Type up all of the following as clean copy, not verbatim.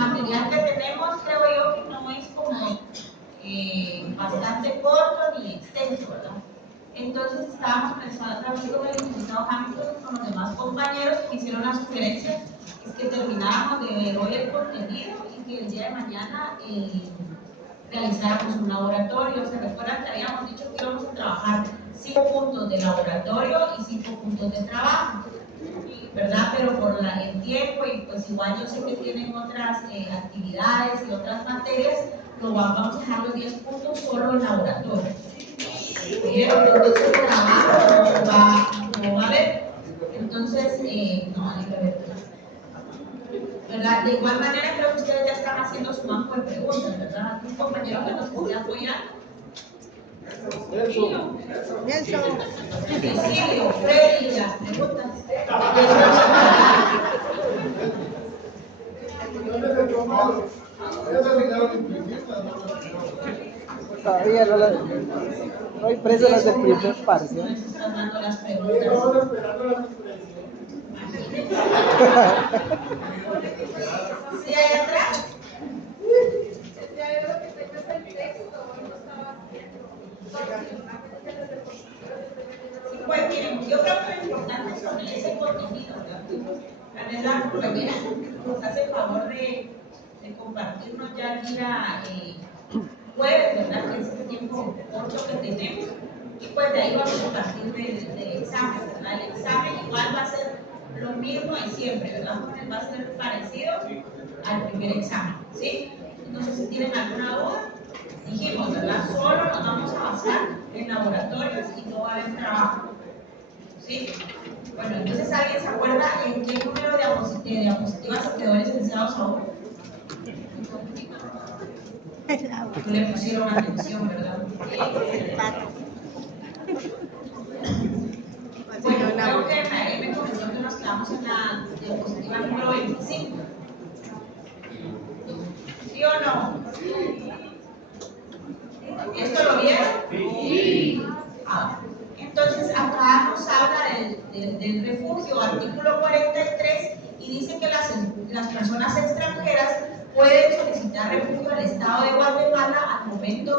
material que tenemos, creo yo que no es como bastante corto ni extenso, ¿verdad? Entonces estábamos pensando a través con el licenciado Hamilton y con los demás compañeros que hicieron la sugerencia es que termináramos de ver hoy el contenido y que el día de mañana realizáramos un laboratorio. ¿Se recuerdan que habíamos dicho que íbamos a trabajar 5 puntos de laboratorio y 5 puntos de trabajo? ¿Verdad? Pero por el tiempo y pues igual yo sé que tienen otras actividades y otras materias, vamos a dejar los 10 puntos solo en laboratorio. Bien, entonces el trabajo no va a haber. Entonces, no, hay que ver. ¿Verdad? De igual manera creo que ustedes ya están haciendo su banco de preguntas, ¿verdad? Un compañero que nos puede apoyar. Nelson, Freddy, las preguntas. Todavía no hay preso las del primer parcial. No están dando las preguntas. ¿Sí hay atrás? Pues miren, yo creo que lo importante es poner ese contenido, ¿verdad? La compañera nos hace el favor de compartirnos ya el día jueves, ¿verdad? Que es el tiempo corto que tenemos. Y pues de ahí vamos a partir del examen, ¿verdad? El examen igual va a ser lo mismo de siempre, ¿verdad? Va a ser parecido al primer examen, ¿sí? Entonces, si tienen alguna duda, dijimos, ¿verdad? Solo nos vamos a basar en laboratorios y no va a haber trabajo, ¿sí? Bueno, entonces, ¿alguien se acuerda en qué número de diapositivas se quedó el licenciado Saúl? No le pusieron atención, ¿verdad? Bueno, creo que me comentó que nos quedamos en la diapositiva número 25. ¿Sí o no? ¿Esto lo vieron? Sí. Entonces, acá nos habla del refugio, artículo 43, y dice que las personas extranjeras pueden solicitar refugio al Estado de Guatemala al momento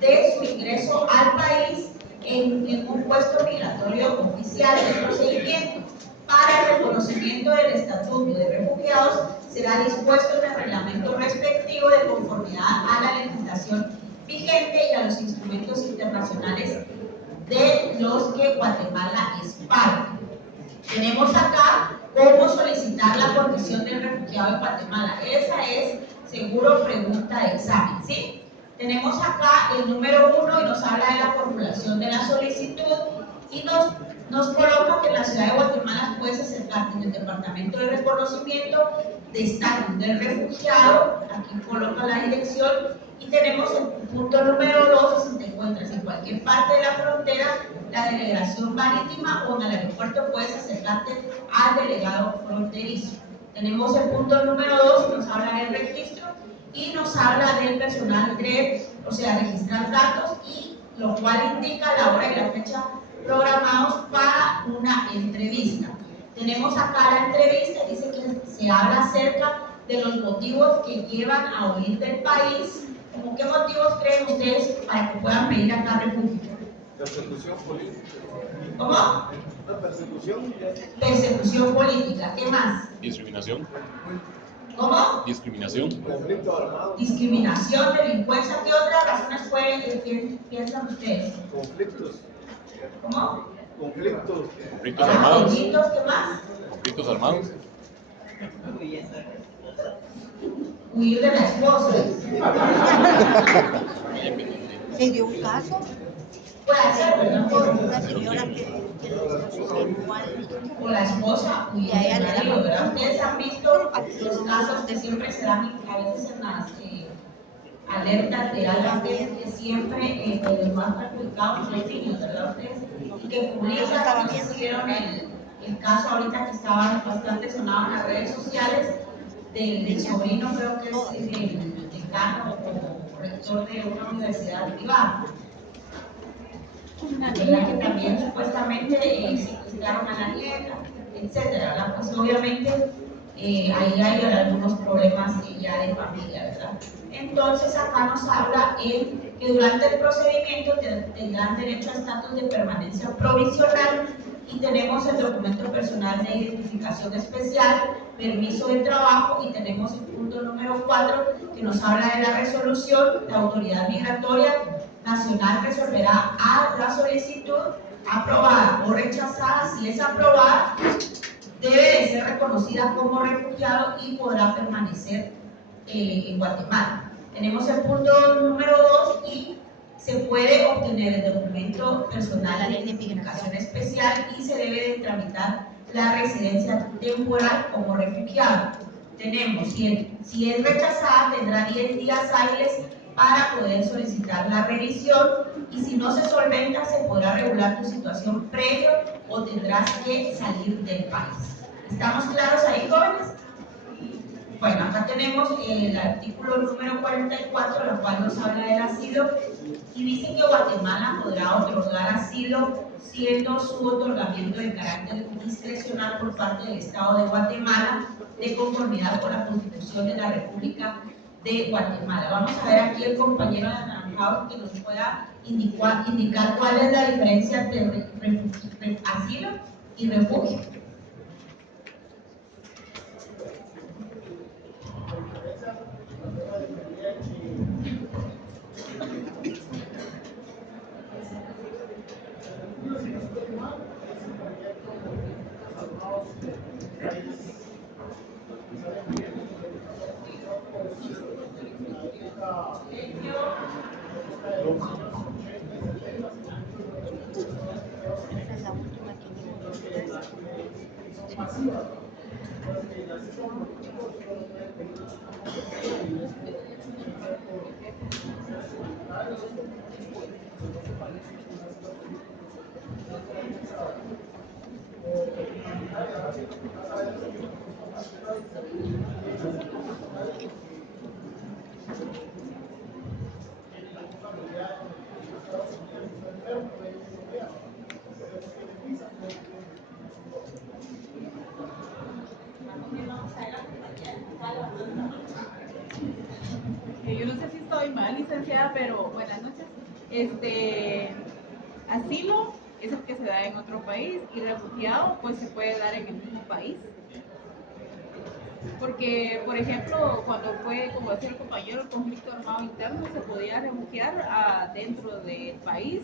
de su ingreso al país en un puesto migratorio oficial de procedimiento. Para el reconocimiento del estatuto de refugiados será dispuesto en el reglamento respectivo de conformidad a la legislación vigente y a los instrumentos internacionales de los que Guatemala es parte. Tenemos acá cómo solicitar la condición del refugiado en Guatemala. Esa es seguro pregunta de examen, ¿sí? Tenemos acá el número 1 y nos habla de la formulación de la solicitud y nos coloca que en la ciudad de Guatemala puedes acercarte en el departamento de reconocimiento de estatus del refugiado. Aquí coloca la dirección y tenemos el punto número 2, si te encuentras en cualquier parte de la frontera, la delegación marítima o en el aeropuerto puedes acercarte al delegado fronterizo. Tenemos el punto número 2, nos habla del registro y nos habla del personal DRED, o sea, registrar datos, y lo cual indica la hora y la fecha programados para una entrevista. Tenemos acá la entrevista, dice que se habla acerca de los motivos que llevan a huir del país. ¿Cómo qué motivos creen ustedes para que puedan pedir acá refugio? Persecución política. ¿Cómo? La persecución. Persecución política. ¿Qué más? Discriminación. ¿Cómo? Discriminación. Conflicto armado. Discriminación, delincuencia. ¿Qué otras razones piensan ustedes? Conflictos. ¿Cómo? Conflictos. Conflictos armados. Delitos, ¿qué más? Conflictos armados. Huir de la esposa. Se dio un caso Puede ser, ¿verdad? una señora que O la esposa huir del marido, ¿verdad? Ustedes han visto los casos que siempre se dan a veces en las alertas de Alba que siempre los más perjudicados son los niños, ¿verdad? Ustedes que publican, no sé si vieron el caso ahorita que estaba bastante sonado en las redes sociales del sobrino, creo que es el decano o rector de una universidad privada, ¿verdad? Que también supuestamente secuestraron a la nieta, etcétera, ¿verdad? Pues obviamente ahí hay algunos problemas ya de familia, ¿verdad? Entonces acá nos habla en que durante el procedimiento tendrán derecho a estatus de permanencia provisional y tenemos el documento personal de identificación especial, permiso de trabajo y tenemos el punto número 4 que nos habla de la resolución. La autoridad migratoria nacional resolverá a la solicitud aprobada o rechazada. Si es aprobada, debe de ser reconocida como refugiado y podrá permanecer en Guatemala. Tenemos el punto número 2 y se puede obtener el documento personal de identificación especial y se debe de tramitar la residencia temporal como refugiado. Tenemos, si es rechazada, tendrá 10 días hábiles para poder solicitar la revisión y si no se solventa, se podrá regular tu situación previo o tendrás que salir del país. ¿Estamos claros ahí, jóvenes? Bueno, acá tenemos el artículo número 44, la cual nos habla del asilo y dice que Guatemala podrá otorgar asilo siendo su otorgamiento de carácter discrecional por parte del Estado de Guatemala de conformidad con la Constitución de la República de Guatemala. Vamos a ver aquí el compañero de anaranjado que nos pueda indicar cuál es la diferencia entre asilo y refugio. Esa es la última que vimos. Yo no sé si estoy mal, licenciada, pero buenas noches. Asilo es el que se da en otro país y refugiado pues se puede dar en el mismo país. Porque, por ejemplo, cuando fue, como decía el compañero, el conflicto armado interno, se podía refugiar dentro del país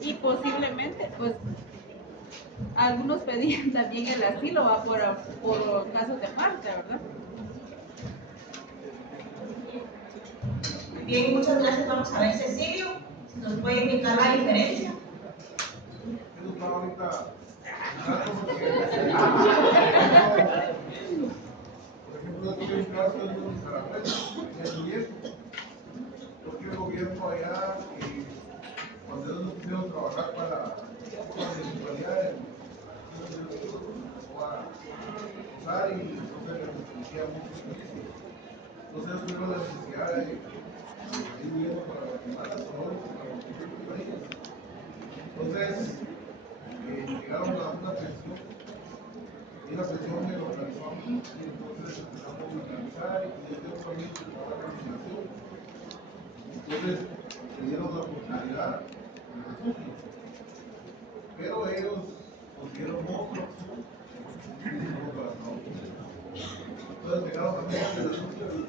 y posiblemente, pues, algunos pedían también el asilo por casos de muerte, ¿verdad? Bien, muchas gracias. Vamos a ver, Cecilio, si nos puede indicar la diferencia. Eso está ahorita. Por ejemplo, yo tuve un caso de un carapete en el viejo, porque el gobierno allá, cuando ellos no quisieron trabajar para la municipalidad, empezó a usar y entonces les restringía mucho el servicio. Entonces ellos tuvieron la necesidad de ir viviendo para Guatemala, Sonora, para los países. Entonces, llegaron a una pensión y la pensión me lo organizamos y entonces empezamos a organizar y desde un familia para la organización. Entonces, le dieron la oportunidad de refugio, pero ellos consiguieron otra opción y dijeron para Estados Unidos. Entonces, llegaron también a la refugio del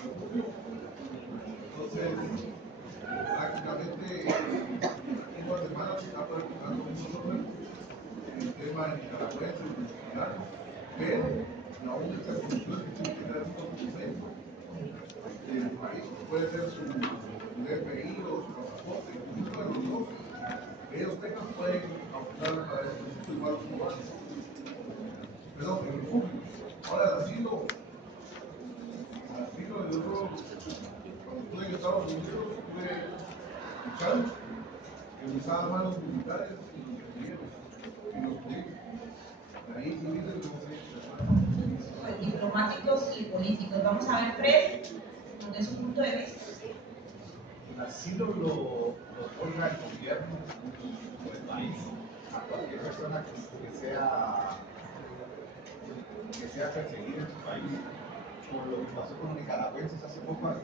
refugio. Entonces, prácticamente en Guatemala se está practicando mucho sobre el tema de nicaragüenses y mexicanos, pero la única solución es que tiene que tener un documento del país, puede ser su DPI o su pasaporte, uno de los dos, que ellos tengan, pueden aplicar para el proceso igual como antes. Perdón, el refugio. Ahora el asilo yo cuando estuve en Estados Unidos, estuve escuchando que usaban más los militares y los guerrilleros y los políticos. De ahí civiles no sé. Pues, diplomáticos y políticos. Vamos a ver, Fred, desde su punto de vista. El asilo lo otorga el gobierno del país a cualquier persona que sea que sea perseguido en su país, por lo que pasó con los nicaragüenses hace poco,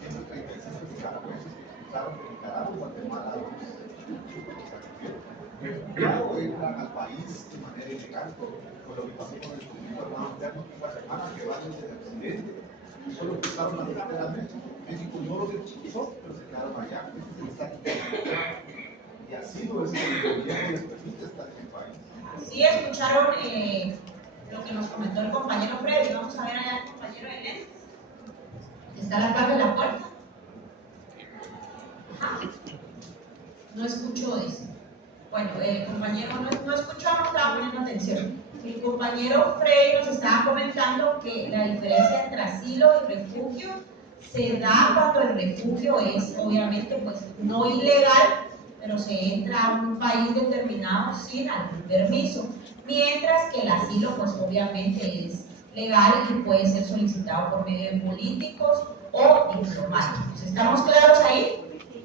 135 nicaragüenses que cruzaron de Nicaragua y Guatemala a refugiados entran al país de manera ilegal, por lo que pasó con el conflicto armado interno en Guatemala, que van desde el occidente y solo cruzaron la frontera de México, no los expulsó, pero se quedaron allá. Ese es el estatus. Y así lo es el gobierno les permite estar en el país. Sí, escucharon lo que nos comentó el compañero Freddy. Vamos a ver allá al compañero de lentes. ¿Está la clave de la puerta? Ajá. No escuchó eso. Bueno, el compañero no escuchó, no estaba poniendo atención. El compañero Freddy nos estaba comentando que la diferencia entre asilo y refugio se da cuando el refugio es, obviamente, pues no ilegal, pero se entra a un país determinado sin algún permiso, mientras que el asilo pues obviamente es legal y puede ser solicitado por medio de políticos o diplomáticos. ¿Estamos claros ahí?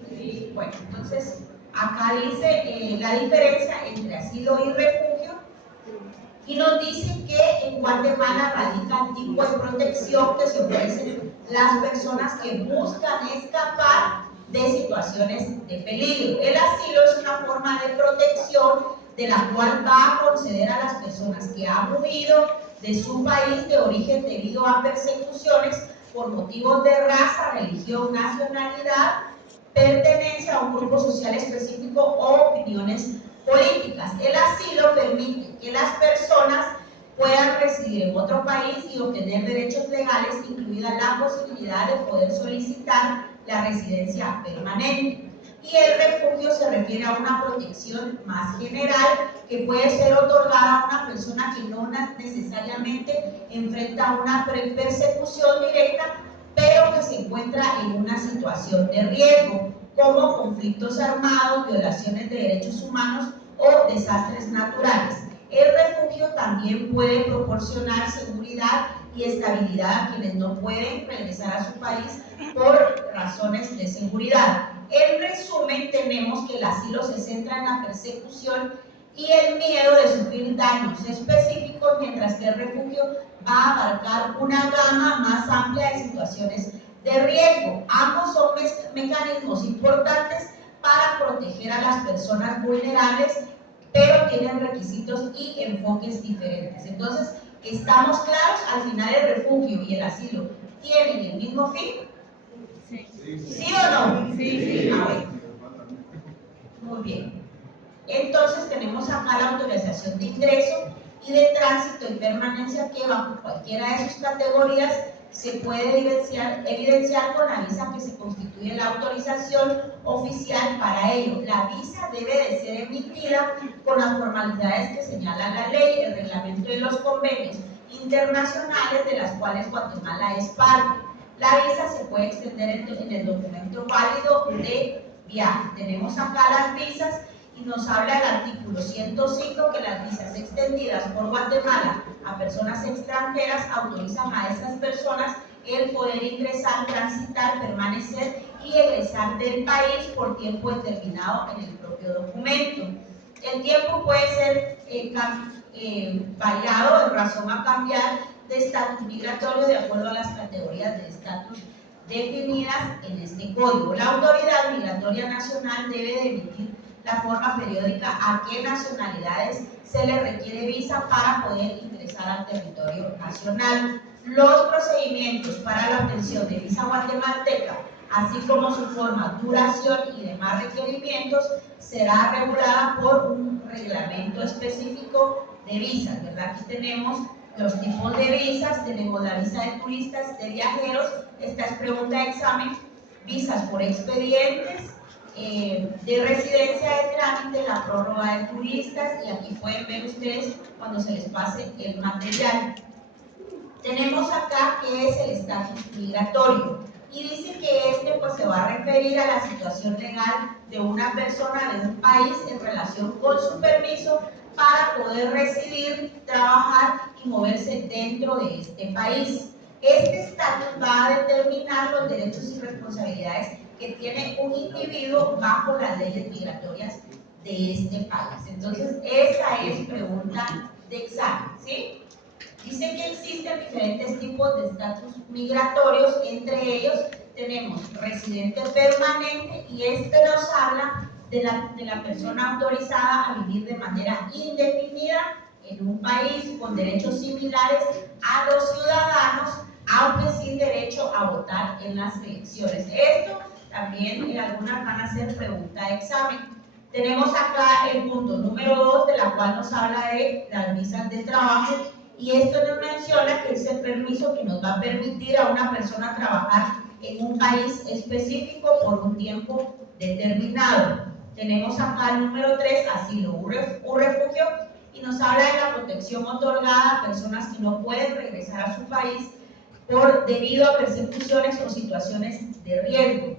Sí. Bueno, entonces acá dice la diferencia entre asilo y refugio y nos dice que en Guatemala radica el tipo de protección que se ofrecen las personas que buscan escapar de situaciones de peligro. El asilo es una forma de protección de la cual va a conceder a las personas que han huido de su país de origen debido a persecuciones por motivos de raza, religión, nacionalidad, pertenencia a un grupo social específico o opiniones políticas. El asilo permite que las personas puedan residir en otro país y obtener derechos legales, incluida la posibilidad de poder solicitar la residencia permanente. Y el refugio se refiere a una protección más general que puede ser otorgada a una persona que no necesariamente enfrenta una persecución directa, pero que se encuentra en una situación de riesgo, como conflictos armados, violaciones de derechos humanos o desastres naturales. El refugio también puede proporcionar seguridad y estabilidad a quienes no pueden regresar a su país por razones de seguridad. En resumen, tenemos que el asilo se centra en la persecución y el miedo de sufrir daños específicos, mientras que el refugio va a abarcar una gama más amplia de situaciones de riesgo. Ambos son mecanismos importantes para proteger a las personas vulnerables, pero tienen requisitos y enfoques diferentes. Entonces, ¿estamos claros? Al final el refugio y el asilo tienen el mismo fin. Sí. ¿Sí o no? Sí. Ah, bueno. Muy bien. Entonces tenemos acá la autorización de ingreso y de tránsito y permanencia que bajo cualquiera de sus categorías se puede evidenciar con la visa que se constituye la autorización oficial para ello. La visa debe de ser emitida con las formalidades que señala la ley, el reglamento y los convenios internacionales de las cuales Guatemala es parte. La visa se puede extender en el documento válido de viaje. Tenemos acá las visas y nos habla el artículo 105 que las visas extendidas por Guatemala a personas extranjeras autorizan a esas personas el poder ingresar, transitar, permanecer y egresar del país por tiempo determinado en el propio documento. El tiempo puede ser variado en razón a cambiar de estatus migratorio de acuerdo a las categorías de estatus definidas en este código. La autoridad migratoria nacional debe de emitir la forma periódica a qué nacionalidades se le requiere visa para poder ingresar al territorio nacional. Los procedimientos para la obtención de visa guatemalteca, así como su forma, duración y demás requerimientos, será regulada por un reglamento específico de visas, ¿verdad? Aquí tenemos los tipos de visas, tenemos la visa de turistas, de viajeros, esta es pregunta de examen, visas por expedientes, de residencia de trámite, la prórroga de turistas, y aquí pueden ver ustedes cuando se les pase el material. Tenemos acá qué es el estatus migratorio y dice que este pues se va a referir a la situación legal de una persona de un país en relación con su permiso para poder residir, trabajar y moverse dentro de este país. Este estatus va a determinar los derechos y responsabilidades que tiene un individuo bajo las leyes migratorias de este país. Entonces, esta es pregunta de examen, ¿sí? Dice que existen diferentes tipos de estatus migratorios, entre ellos tenemos residente permanente y este nos habla de la persona autorizada a vivir de manera indefinida en un país con derechos similares a los ciudadanos, aunque sin derecho a votar en las elecciones. Esto también en algunas van a ser pregunta de examen. Tenemos acá el punto número 2, de la cual nos habla de las visas de trabajo, y esto nos menciona que es el permiso que nos va a permitir a una persona trabajar en un país específico por un tiempo determinado. Tenemos acá el número 3, asilo o refugio, y nos habla de la protección otorgada a personas que no pueden regresar a su país debido a persecuciones o situaciones de riesgo.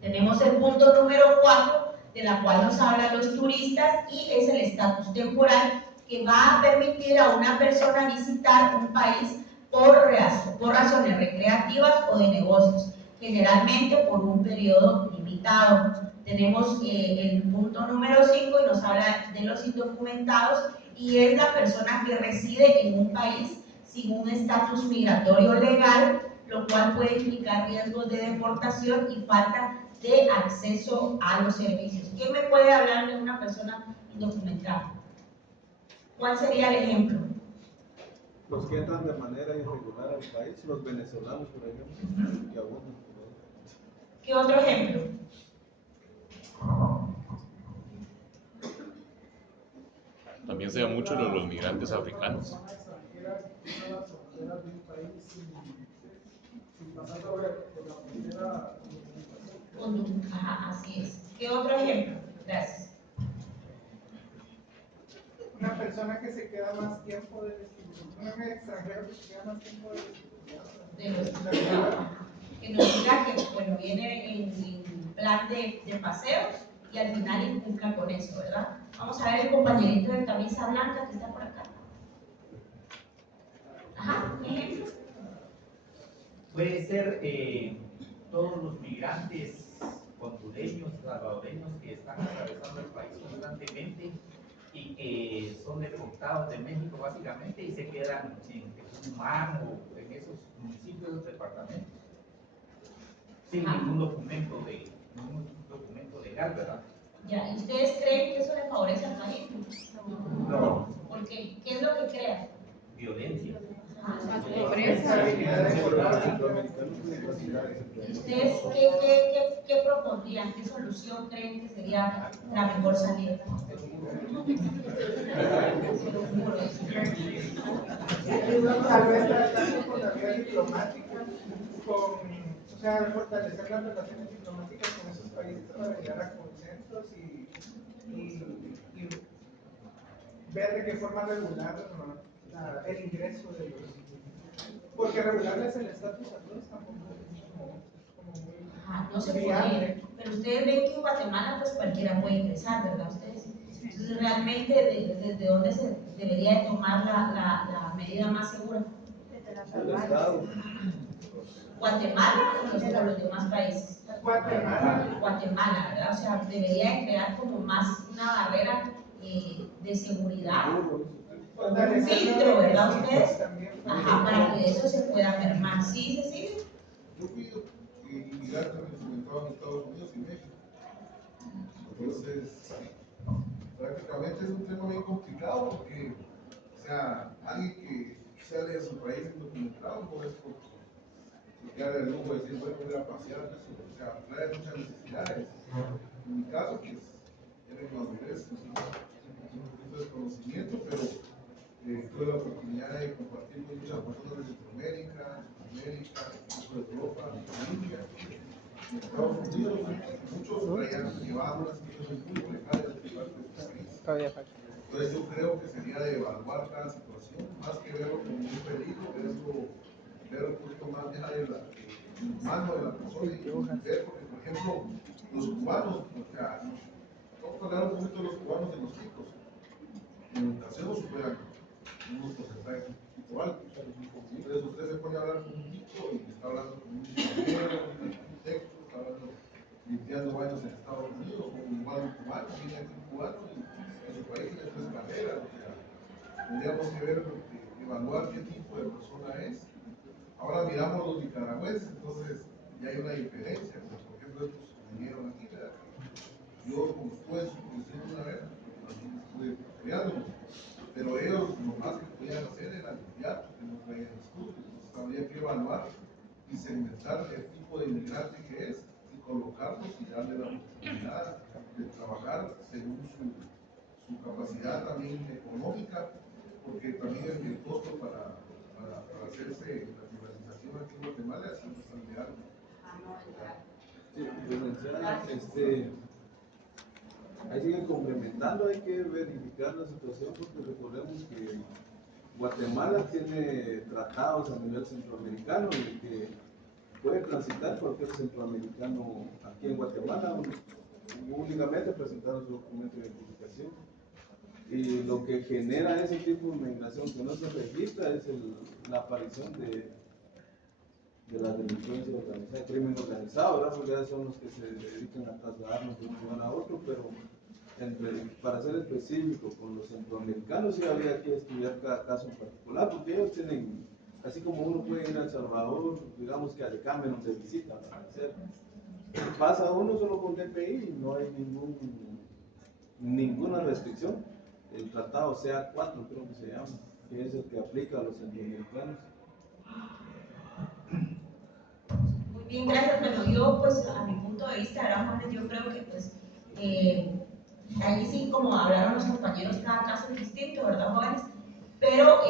Tenemos el punto número 4, de la cual nos hablan los turistas, y es el estatus temporal que va a permitir a una persona visitar un país por razones recreativas o de negocios, generalmente por un periodo limitado. Tenemos el punto número 5 y nos habla de los indocumentados, y es la persona que reside en un país sin un estatus migratorio legal, lo cual puede implicar riesgos de deportación y falta de acceso a los servicios. ¿Quién me puede hablar de una persona indocumentada? ¿Cuál sería el ejemplo? Los que entran de manera irregular al país, los venezolanos, por ejemplo, que abundan. ¿Qué otro ejemplo? También se da mucho los migrantes africanos. Ajá, así es. ¿Qué otro ejemplo? Gracias. Una persona que se queda más tiempo un extranjero que se queda más tiempo De los que nos diga que bueno, viene en plan de paseos y al final incumpla con eso, ¿verdad? Vamos a ver el compañerito de camisa blanca que está por acá. Ajá, un ejemplo. Puede ser todos los migrantes hondureños, salvadoreños que están atravesando el país constantemente y que son deportados de México básicamente y se quedan en Tucumán o en esos municipios, departamentos, sin ningún documento legal, ¿verdad? Ya, ¿y ustedes creen que eso le favorece al país? No. ¿Por qué? ¿Qué es lo que crea? Violencia. Más pobreza. ¿Y ustedes qué propondrían? ¿Qué solución creen que sería la mejor salida? Tal vez tratando con la vía diplomática, o sea, fortalecer las relaciones diplomáticas con esos países para llegar a consensos y ver de qué forma regular el ingreso de los. Porque regularles el estatus a todos tampoco es como muy No se viable. puede, pero ustedes ven que en Guatemala pues cualquiera puede ingresar, ¿verdad? Ustedes. Entonces realmente desde dónde se debería de tomar la medida más segura. El Estado. ¿Guatemala o los demás países? Guatemala, ¿verdad? O sea, debería de crear como más una barrera de seguridad, un filtro, ¿verdad? Ustedes, ajá, para que eso se pueda mermar. ¿Sí, Cecilia? Yo pido que inmigrantes documentados en Estados Unidos y México. Entonces, prácticamente es un tema bien complicado porque, o sea, alguien que sale de su país indocumentado no es porque haga el lujo de decir, voy a poner a pasear, eso, o sea, trae muchas necesidades. En mi caso, pues, tienen madurez, un desconocimiento, pero tuve la oportunidad de compartir con muchas personas de Centroamérica, América, de Europa, de India, en Estados Unidos, muchos traían llevaban unas situaciones muy precarias de parte de su país. Entonces yo creo que sería de evaluar cada situación, más que verlo como un peligro, ver un poquito más allá de la mano de la persona y ver, porque por ejemplo, los cubanos, o sea, vamos a hablar un poquito de los cubanos de los ricos, en educación superan unos porcentajes un poquito altos. Entonces usted se pone a hablar con un rico y está hablando con un ingeniero, un arquitecto, está hablando limpiando baños en Estados Unidos, o igual un cubano, viene aquí un cubano y en su país tiene 3 carreras, o sea, tendríamos que ver, evaluar qué tipo y hay una diferencia. Pues, por ejemplo, estos vinieron aquí, ¿verdad? Yo, como estuve en su posición una vez, también estuve apoyándolos, pero ellos lo más que podían hacer era limpiar, porque no traían estudios. Entonces había que evaluar y segmentar el tipo de inmigrante que es y colocarlos y darle la oportunidad de trabajar según su capacidad también económica, porque también el costo para hacerse la privatización aquí en Guatemala es bastante alto. Sí, pues menciona, ahí sigue complementando, hay que verificar la situación porque recordemos que Guatemala tiene tratados a nivel centroamericano y que puede transitar cualquier centroamericano aquí en Guatemala únicamente presentando su documento de identificación. Y lo que genera ese tipo de migración que no se registra es la aparición de la delincuencia organizada, el crimen organizado, ¿verdad? Porque ya son los que se dedican a trasladarnos de un lugar a otro, pero para ser específico con los centroamericanos sí habría que estudiar cada caso en particular, porque ellos tienen, así como uno puede ir a El Salvador, digamos que a Decameron de visita, para hacer, pasa uno solo con DPI y no hay ninguna restricción. El tratado CA4 creo que se llama, que es el que aplica a los centroamericanos. Muy bien, gracias. Bueno, yo pues a mi punto de vista, ¿verdad, jóvenes? Yo creo que pues ahí sí, como hablaron los compañeros, cada caso es distinto, ¿verdad, jóvenes? Pero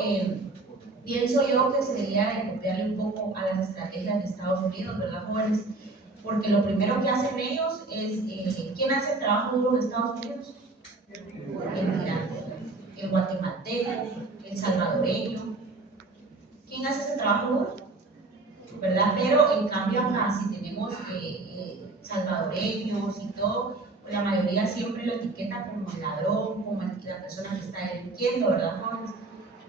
pienso yo que se debería de copiarle un poco a las estrategias de Estados Unidos, ¿verdad, jóvenes? Porque lo primero que hacen ellos es, ¿quién hace el trabajo duro en Estados Unidos? El migrante, el guatemalteco, el salvadoreño. ¿Quién hace ese trabajo duro? ¿Verdad? Pero en cambio acá, si tenemos salvadoreños y todo, pues la mayoría siempre lo etiqueta como el ladrón, como la persona que está delinquiendo, ¿verdad, jóvenes?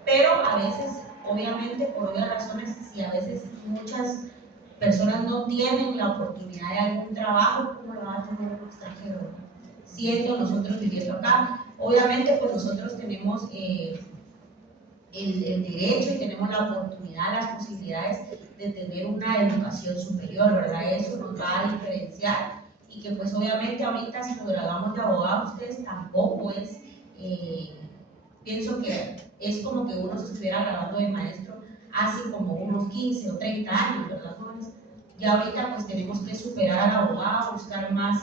Pero a veces, obviamente, por obvias razones, si a veces muchas personas no tienen la oportunidad de algún trabajo, ¿cómo lo va a tener un extranjero? Siendo nosotros viviendo acá. Obviamente, pues nosotros tenemos el derecho y tenemos la oportunidad, las posibilidades de tener una educación superior, ¿verdad? Eso nos va a diferenciar y que pues obviamente ahorita si nos graduamos de abogados, ustedes tampoco es, pienso que es como que uno se estuviera graduando de maestro hace como unos 15 o 30 años, ¿verdad, jóvenes? Ya ahorita pues tenemos que superar al abogado, buscar más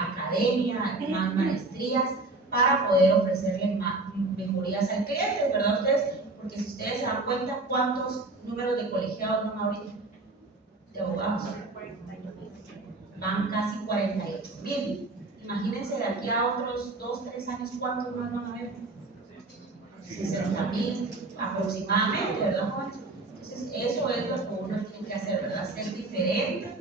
academia, más maestrías, para poder ofrecerle mejorías al cliente, ¿verdad ustedes? Porque si ustedes se dan cuenta, ¿cuántos números de colegiados van ahorita? De abogados. Van casi 48,000. Imagínense de aquí a otros 2, 3 años, ¿cuántos más van a haber? 60,000 aproximadamente, ¿verdad, jóvenes? Entonces, eso es lo que uno tiene que hacer, ¿verdad? Ser diferente.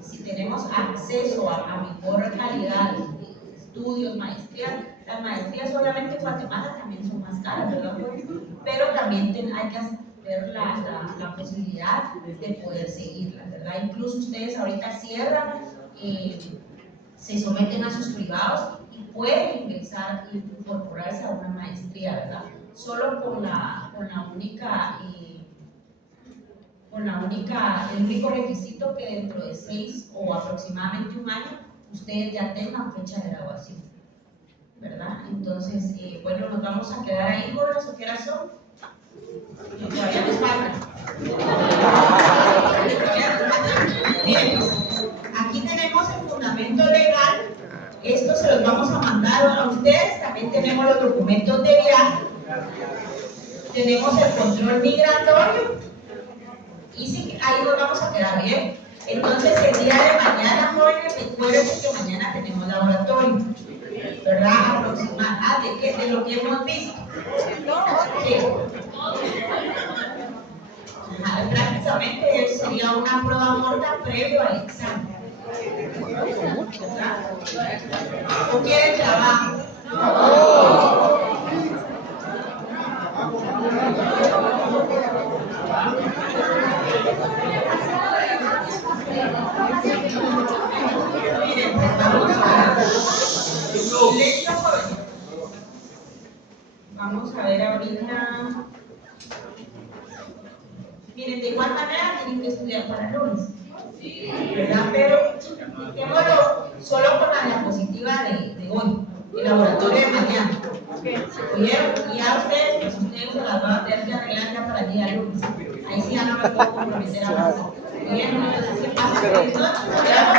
Si tenemos acceso a mejor calidad de estudios, maestrías, las maestrías obviamente en Guatemala también son más caras, ¿verdad? Pero también hay que ver la posibilidad de poder seguirlas, ¿verdad? Incluso ustedes ahorita cierran, se someten a sus privados y pueden ingresar e incorporarse a una maestría, ¿verdad? Solo el único requisito que dentro de 6 o aproximadamente un año ustedes ya tengan fecha de graduación, ¿verdad? Entonces, bueno, nos vamos a quedar ahí, jóvenes, ¿o qué horas son? Todavía nos falta. Miren, aquí tenemos el fundamento legal, esto se los vamos a mandar a ustedes, también tenemos los documentos de viaje, tenemos el control migratorio, y sí, ahí nos vamos a quedar bien. Entonces, el día de mañana, jóvenes, recuerden que mañana tenemos laboratorio, ¿verdad? Aproximadamente, de lo que hemos visto. Sí. Prácticamente sería una prueba corta previo al examen. ¿Verdad? ¿O quieren trabajo? Miren, vamos a ver ahorita. Miren, de igual manera tienen que estudiar para lunes. mañana. ¿Oyeron? Y ya ustedes se las van a tener que arreglar ya para el día lunes. Ahí sí ya no me puedo comprometer a más. ¿Oyeron? Así que pasen.